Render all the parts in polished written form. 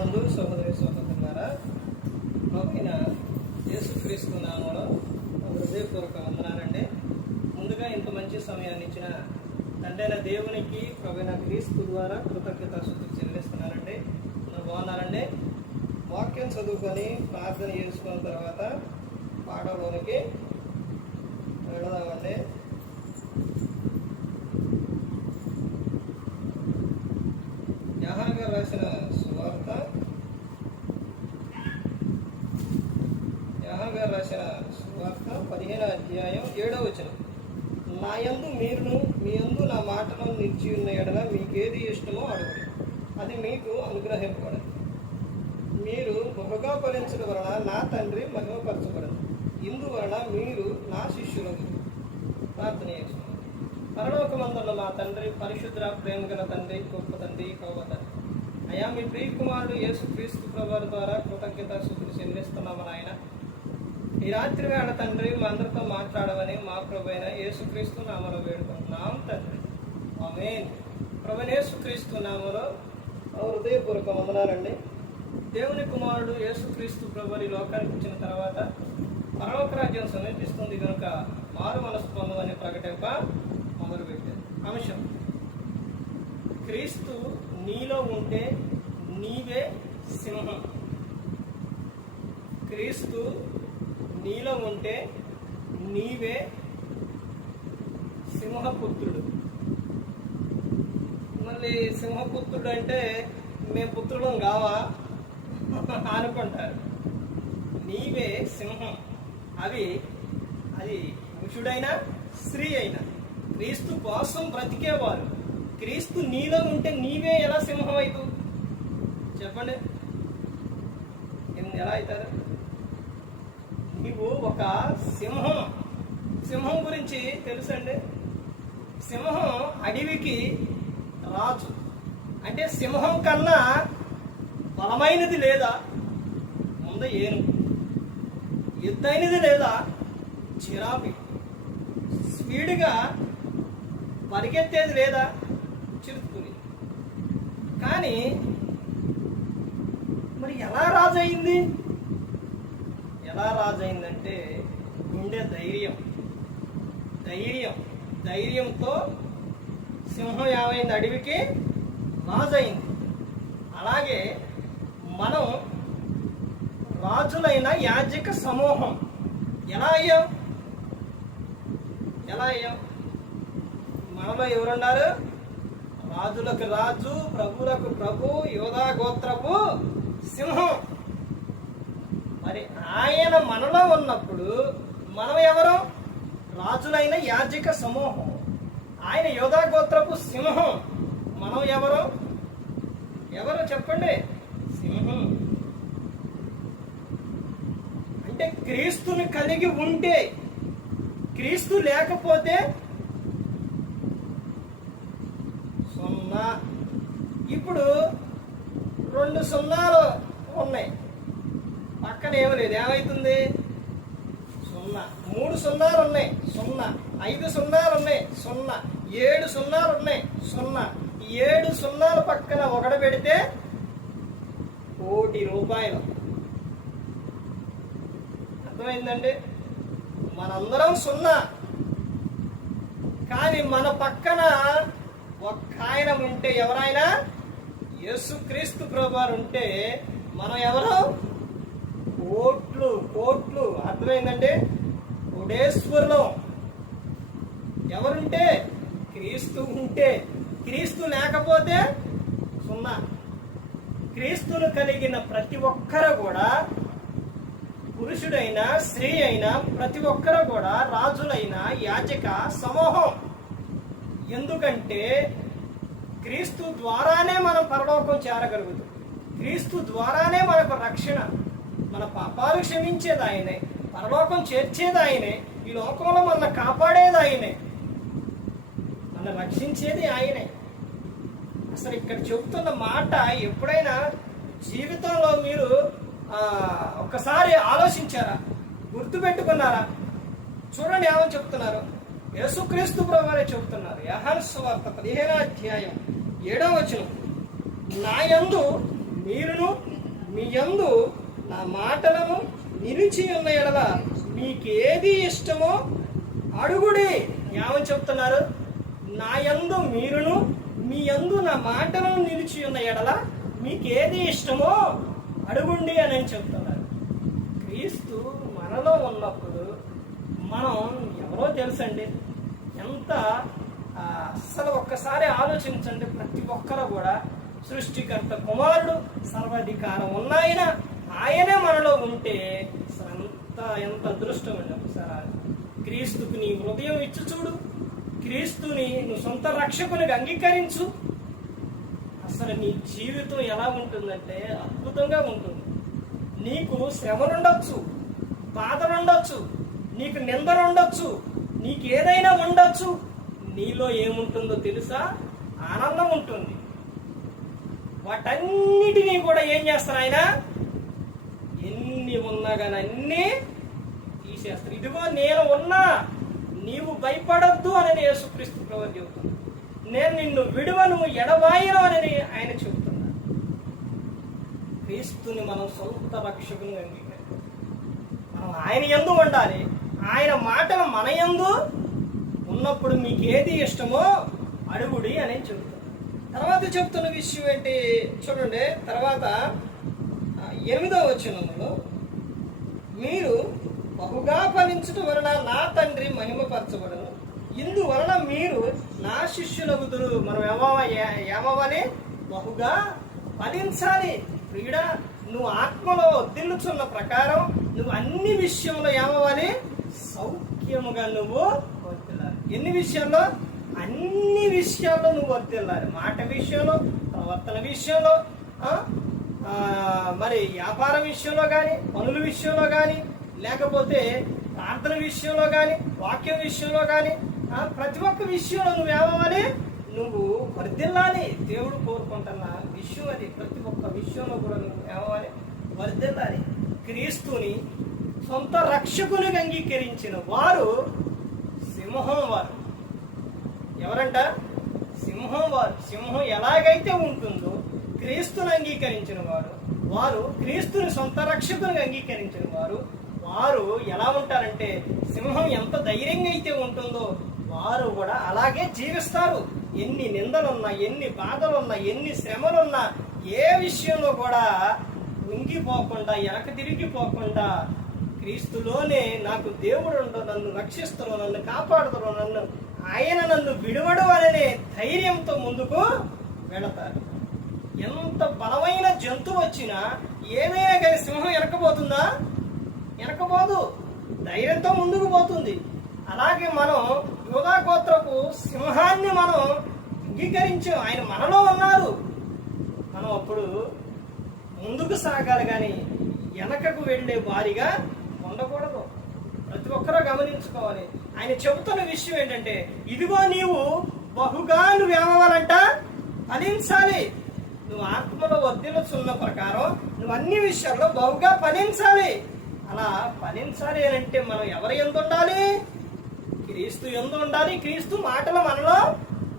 ప్రభునందు సహోదరి సహోదరులారా, ప్రభువైన యేసుక్రీస్తు నామములో హృదయపూర్వక వందనాలండి. ముందుగా ఇంత మంచి సమయాన్ని ఇచ్చిన తండ్రైన దేవునికి ప్రభువైన క్రీస్తు ద్వారా కృతజ్ఞతాస్తుతులు చెల్లిస్తున్నానండి. బాగున్నారండి. వాక్యం చదువుకొని ప్రార్థన చేసుకున్న తర్వాత పాఠంలోనికి వెళదామండి. యోహాను గారు రాసిన సువార్త, యోహాను గారు రాసిన సువార్త 15వ అధ్యాయం 7వ వచనం. నా యందు మీరును మీ యందు నా మాటలను నిలిచి ఉన్న ఎడల మీకేది ఇష్టమో అడుగుడి, అది మీకు అనుగ్రహింపబడదు. మీరు బహుగా ఫలించడం వలన నా తండ్రి మహిమపరచబడదు. ఇందువలన మీరు నా శిష్యులకు. ప్రార్థన చేస్తున్నాను. పరలోకమందున్న మా తండ్రి, పరిశుద్ధ ప్రేమ గల తండ్రి, గొప్ప తండ్రి, కౌవ అయా, మీ ప్రియ కుమారుడు యేసుక్రీస్తు ప్రభువారి ద్వారా కృతజ్ఞతాస్తుతులు చెల్లిస్తున్నాము నాయన. ఈ రాత్రి వేళ తండ్రి మా అందరితో మాట్లాడమని మా ప్రభు అయిన యేసుక్రీస్తు నామలో వేడుకుంటున్నాం తండ్రి. ఆమేన్. ప్రభు యేసుక్రీస్తు నామలో హృదయపూర్వక వందనాలండి. దేవుని కుమారుడు యేసుక్రీస్తు ప్రభువారి లోకానికి వచ్చిన తర్వాత పరలోక రాజ్యం సమీపిస్తుంది కనుక మారు మనసు పొందమని ప్రకటింప మొదలుపెట్టారు. అంశం: క్రీస్తు నీలో ఉంటే నీవే సింహం. క్రీస్తు నీలో ఉంటే నీవే సింహపుత్రుడు. మళ్ళీ సింహపుత్రుడు అంటే మేము పుత్రులం కావా అనుకుంటారు. నీవే సింహం. అది పురుషుడైనా స్త్రీ అయినా క్రీస్తు కోసం బ్రతికేవారు. క్రీస్తు నీలో ఉంటే నీవే ఎలా సింహం అవుతావు చెప్పండి? ఎలా అవుతారు? నీవు ఒక సింహం. సింహం గురించి తెలుసండి. సింహం అడవికి రాజు. అంటే సింహం కన్నా బలమైనది లేదా? ముందు ఏనుగు. ఎత్తైనది లేదా? జిరాఫీ. స్పీడ్గా పరిగెత్తేది లేదా? చిరుతుకుని. కానీ మరి ఎలా రాజయింది? ఎలా రాజయిందంటే గుండె ధైర్యంతో సింహం ఏమైంది? అడవికి రాజయింది. అలాగే మనం రాజులైన యాజక సమూహం ఎలా అయ్యాం? మనలో ఎవరున్నారు? రాజులకు రాజు, ప్రభువులకు ప్రభు, యోధా గోత్రపు సింహం. మరి ఆయన మనలో ఉన్నప్పుడు మనం ఎవరు? రాజులైన యాజక సమూహం. ఆయన యోధా గోత్రపు సింహం. మనం ఎవరు చెప్పండి? సింహం. అంటే క్రీస్తుని కలిగి ఉంటే, క్రీస్తు లేకపోతే సున్నా. ఇప్పుడు 2 సున్నాలు ఉన్నాయి, పక్కన ఏమి లేదు. ఏమవుతుంది? 0. 3 సున్నాలు ఉన్నాయి, 0. 5 సున్నాలు ఉన్నాయి, 0. 7 సున్నాలు ఉన్నాయి, 0. 7 సున్నాల పక్కన 1 పెడితే ₹1,00,00,000. అర్థమైందండి? మనందరం 0. కానీ మన పక్కన ఒక్క ఆయన ఉంటే, ఎవరైనా యేసుక్రీస్తు ప్రభువారు ఉంటే మనం ఎవరు? కోట్లు. అర్థమైందండి? కోటేశ్వరులం. ఎవరుంటే? క్రీస్తు ఉంటే. క్రీస్తు లేకపోతే 0. క్రీస్తును కలిగిన ప్రతి ఒక్కరు కూడా, పురుషుడైనా స్త్రీ అయినా ప్రతి ఒక్కరు కూడా రాజులైన యాజక సమూహం. ఎందుకంటే క్రీస్తు ద్వారానే మనం పరలోకం చేరగలుగుతాం. క్రీస్తు ద్వారానే మనకు రక్షణ. మన పాపాలు క్షమించేది ఆయనే, పరలోకం చేర్చేది ఆయనే, ఈ లోకంలో మన కాపాడేది ఆయనే, మన రక్షించేది ఆయనే. అసలు ఇక్కడ చెబుతున్న మాట ఎప్పుడైనా జీవితంలో మీరు ఒక్కసారి ఆలోచించారా? గుర్తుపెట్టుకున్నారా? చూడండి ఏమని చెప్తున్నారు. యేసుక్రీస్తు ప్రభువారే చెబుతున్నారు. యోహాను సువార్త 15వ అధ్యాయం 7వ వచనం. నా యందు మీరును యందు నా మాటలను నిలిచి ఉన్న ఎడల మీకేది ఇష్టమో అడుగుడి. ఏమని చెప్తున్నారు? నా యందు మీరును మీ యందు నా మాటలను నిలిచి ఉన్న ఎడల మీకేది ఇష్టమో అడుగుండి అని చెప్తున్నారు. క్రీస్తు మనలో ఉన్నప్పుడు మనం ఎవరో తెలుసండి. ఎంత అస్సలు ఒక్కసారి ఆలోచించండి. ప్రతి ఒక్కరు కూడా సృష్టికర్త కుమారుడు, సర్వాధికారం ఉన్నాయన, ఆయనే మనలో ఉంటే ఎంత అదృష్టం అండి. ఒకసారి క్రీస్తుకు నీ హృదయం ఇచ్చి చూడు, క్రీస్తుని నువ్వు సొంత రక్షకునికి అంగీకరించు. అసలు నీ జీవితం ఎలా ఉంటుందంటే అద్భుతంగా ఉంటుంది. నీకు శ్రమలుండొచ్చు, బాధలుండొచ్చు, నీకు నిందలుండొచ్చు, నీకు ఏదైనా ఉండొచ్చు. నీలో ఏముంటుందో తెలుసా? ఆనందం ఉంటుంది. వాటన్నిటినీ కూడా ఏం చేస్తారు ఆయన? ఎన్ని ఉన్నా కానీ అన్నీ తీసేస్తారు. ఇదిగో నేను ఉన్నా, నీవు భయపడొద్దు అని యేసుక్రీస్తు ప్రభువు చెబుతున్నాడు. నేను నిన్ను విడువను, ఎడబాయను అని ఆయన చెబుతున్నాడు. క్రీస్తుని మనం సొంత రక్షకుని అంగీకరించాలి. మనం ఆయన యందు ఉండాలి. ఆయన మాటలు మన యందు ఉన్నప్పుడు మీకు ఏది ఇష్టమో అడుగుడి అని చెబుతున్నాడు. తర్వాత చెప్తున్న విషయం ఏంటి చూడండి. తర్వాత 8వ వచనంలో, మీరు బహుగా ఫలించటం వలన నా తండ్రి మహిమపరచబడను, ఇందువలన మీరు నా శిష్యులగుదురు. మనం ఏమవ్వాలి? బహుగా ఫలించాలి. ప్రియుడా, నువ్వు ఆత్మలో వర్ధిల్లుచున్న ప్రకారం నువ్వు అన్ని విషయంలో ఏమవ్వాలి? సౌఖ్యముగా నువ్వు వర్ధిల్లాలి. ఎన్ని విషయాల్లో? అన్ని విషయాల్లో నువ్వు వర్ధిల్లాలి. మాట విషయంలో, ప్రవర్తన విషయంలో, మరి వ్యాపార విషయంలో కానీ, పనుల విషయంలో కానీ, లేకపోతే ప్రార్థన విషయంలో కానీ, వాక్యం విషయంలో కానీ, ప్రతి ఒక్క విషయంలో నువ్వు ఏమవ్వాలి? నువ్వు వర్ధిల్లాలి. దేవుడు కోరుకుంటున్న విషయం అది. ప్రతి ఒక్క విషయంలో కూడా నువ్వు ఏమవ్వాలి? వర్ధిల్లాలి. క్రీస్తుని సొంత రక్షకునిగా అంగీకరించిన వారు సింహం. వారు ఎవరంట? సింహం. వారు సింహం ఎలాగైతే ఉంటుందో క్రీస్తుని అంగీకరించిన వారు క్రీస్తుని సొంత రక్షకునిగా అంగీకరించిన వారు ఎలా ఉంటారంటే, సింహం ఎంత ధైర్యంగా అయితే ఉంటుందో వారు కూడా అలాగే జీవిస్తారు. ఎన్ని నిందలున్నా, ఎన్ని బాధలున్నా, ఎన్ని శ్రమలున్నా, ఏ విషయంలో కూడా ఉంగిపోకుండా, వెనక తిరిగిపోకుండా, క్రీస్తులోనే నాకు దేవుడు నన్ను రక్షిస్తాను, నన్ను కాపాడుతాను, ఆయన నన్ను విడువడు అనే ధైర్యంతో ముందుకు వెళతారు. ఎంత బలమైన జంతువు వచ్చినా, ఏదైనా కానీ సింహం వెనకపోతుందా? వెనకపోదు, ధైర్యంతో ముందుకు పోతుంది. అలాగే మనం యూదా గోత్రపు సింహాన్ని మనం అంగీకరించాం. ఆయన మనలో ఉన్నారు. మనం అప్పుడు ముందుకు సాగాలి కానీ వెనకకు వెళ్ళే వారిగా ఉండకూడదు. ప్రతి ఒక్కరూ గమనించుకోవాలి. ఆయన చెబుతున్న విషయం ఏంటంటే, ఇదిగో నీవు బహుగా నువ్వేమవ్వాలంట? ఫలించాలి. నువ్వు ఆత్మలో వర్ధిల్లుచున్న ప్రకారం నువ్వు అన్ని విషయాల్లో బహుగా ఫలించాలి. అలా ఫలించాలి అని అంటే మనం ఎవరి యందు ఉండాలి? క్రీస్తు యందు ఉండాలి. క్రీస్తు మాటలు మనలో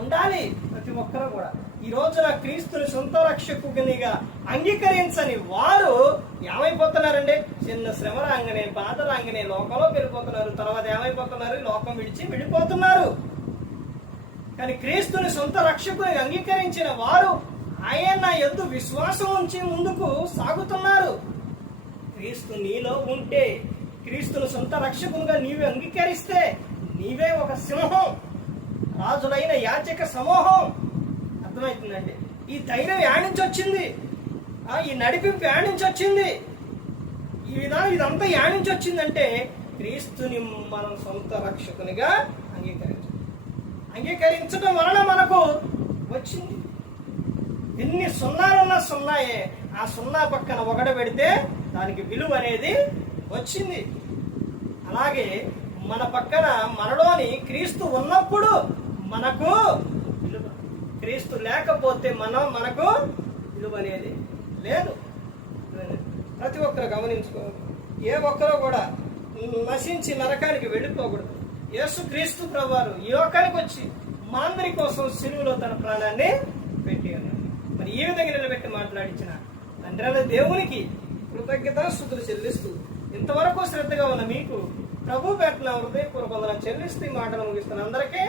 ఉండాలి. ప్రతి ఒక్కరూ కూడా ఈ రోజున క్రీస్తుని సొంత రక్షకునిగా అంగీకరించని వారు ఏమైపోతున్నారండి? చిన్న శ్రమ రాగానే, బాధ రాగానే లోకంలో వెళ్ళిపోతున్నారు. తర్వాత ఏమైపోతున్నారు? లోకం విడిచి వెళ్ళిపోతున్నారు. కానీ క్రీస్తుని సొంత రక్షకుని అంగీకరించిన వారు ఆయన యందు విశ్వాసం ఉంచి ముందుకు సాగుతున్నారు. క్రీస్తు నీలో ఉంటే, క్రీస్తును సొంత రక్షకునిగా నీవే అంగీకరిస్తే నీవే ఒక సింహం, రాజులైన యాచక సమూహం. అర్థమవుతుందండి? ఈ ధైర్యం యాడ్ నుంచి వచ్చింది, ఈ నడిపింపు యాడ్ నుంచి వచ్చింది, ఈ విధానం ఇదంతా యాడ్ నుంచి వచ్చిందంటే క్రీస్తుని మనం సొంత రక్షకునిగా అంగీకరించడం వలన మనకు వచ్చింది. ఎన్ని సున్నాలున్నా సున్నాయే, ఆ సున్నా పక్కన ఒకటి పెడితే దానికి విలువ అనేది వచ్చింది. అలాగే మన పక్కన మనలోని క్రీస్తు ఉన్నప్పుడు మనకు విలువ, క్రీస్తు లేకపోతే మనకు విలువ అనేది లేదు. ప్రతి ఒక్కరు గమనించుకోవాలి. ఏ ఒక్కరూ కూడా నశించి నరకానికి వెళ్ళిపోకూడదు. యేసు క్రీస్తు ప్రభువారు ఈ లోకానికి వచ్చి మనందరి కోసం సిలువలో తన ప్రాణాన్ని పెట్టి ఉన్నారు. మరి ఈ విధంగా నిలబెట్టి మాట్లాడించిన తండ్రి అనే దేవునికి కృతజ్ఞతాస్తుతులు చెల్లిస్తూ ఇంతవరకు శ్రద్ధగా ఉన్న మీకు ప్రభు పేటన హృదయపూర్వక వందనాలు చెల్లిస్తూ ఈ మాటలు ముగిస్తున్న అందరికీ